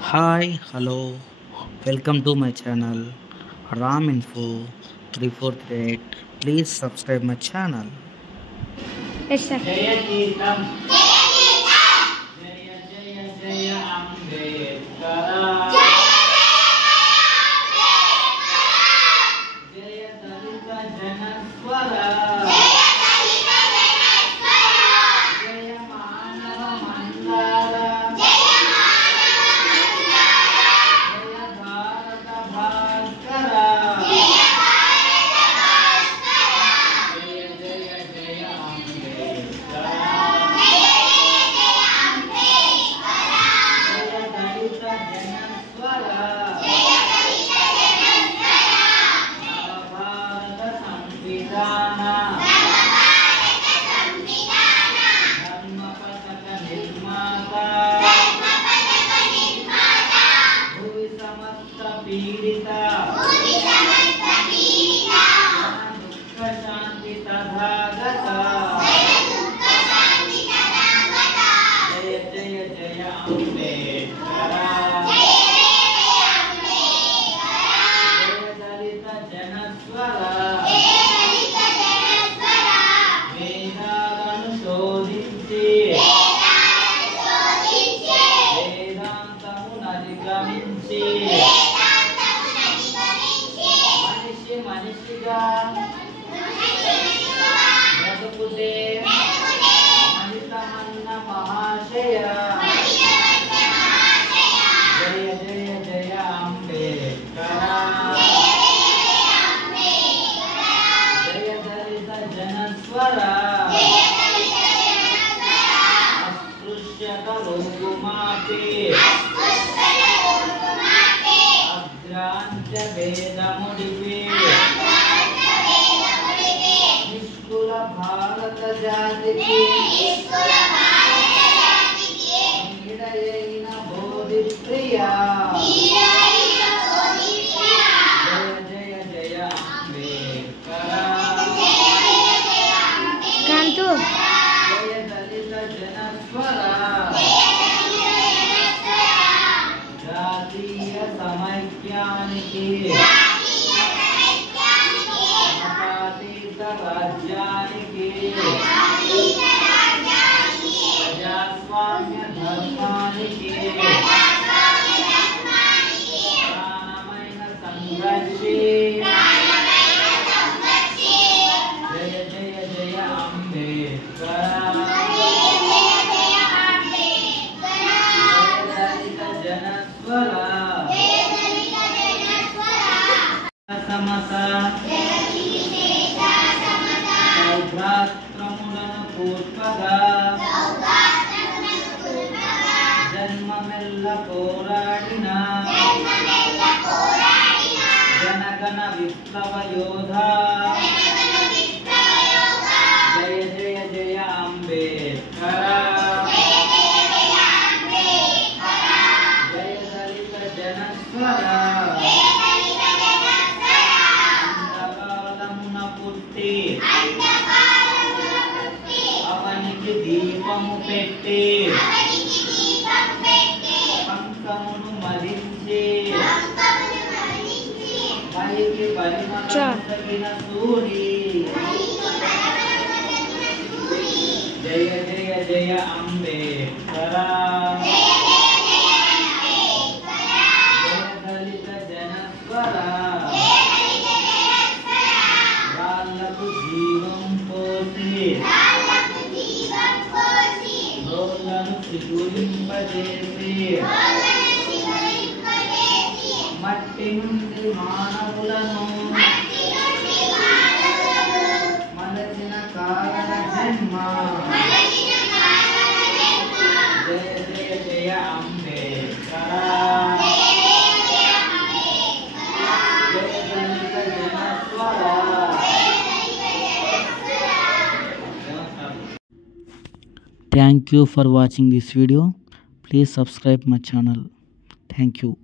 Hi, hello, welcome to my channel Ram Info 3438. Please subscribe my channel. Yes, sir. जय गीतम जय जय जय अम्बेडकर जय दलित जनस्वर जय मानव मंगल जय भारत भास्कर जय जय जय अम्बेडकर जय दलित जनस्वर नवभारत संविधान धर्मपथक निर्माता भुवि समस्त पीड़िता दुःख शांति तथागता जय जय जय अम्बेडकर जय दलित जनस्वर వేదాలను శోధించి వేదాంతమును అధిగమించి మనిషి మనిషిగా బ్రతుకుతే మనితమన్న మహాశయ జయ జయ జయ అంబేద్కర జయ దళిత జనస్వర అస్పృశ్యత రుగ్గుమాపి అగ్రాంత్య భేదముడిపి నిష్కుల భారత జాతికి నీడయైన బోధి ప్రియ జయ జయ జయ అంబేద్కర కాంతు జయ దళిత జనస్వర జాతీయ సమైక్యానికి మతాతీత రాజ్యానికి ప్రజాస్వామ్య ధర్మానికి ప్రాణమైన సంఘర్షి జయ జయ జయ అంబేద్కర జయ దళిత జనస్వర సమత సౌభ్రాత్రములను పూర్వగా జన్మమెల్ల పోరాడిన జనగణ విప్లవ యోధ జయ జయ జయ అంబేద్కర జయ దళిత జనస్వర అంధకారమున పుట్టి అవనికి దీపము పెట్టి పంకమును మరించి బలికి బలిమగిన సూరి జయ జయ జయ అంబేద్కర జయ దళిత జనస్వర వాళ్ళకు జీవం పోసి రోళ్ళను చిగురింపజేసి మట్టి నుండి మానవులను మలచిన కారణ జన్మ జయ జయ జయ అంబేద్కర జయ దళిత జనస్వర Thank you for watching this video. Please subscribe my channel. Thank you.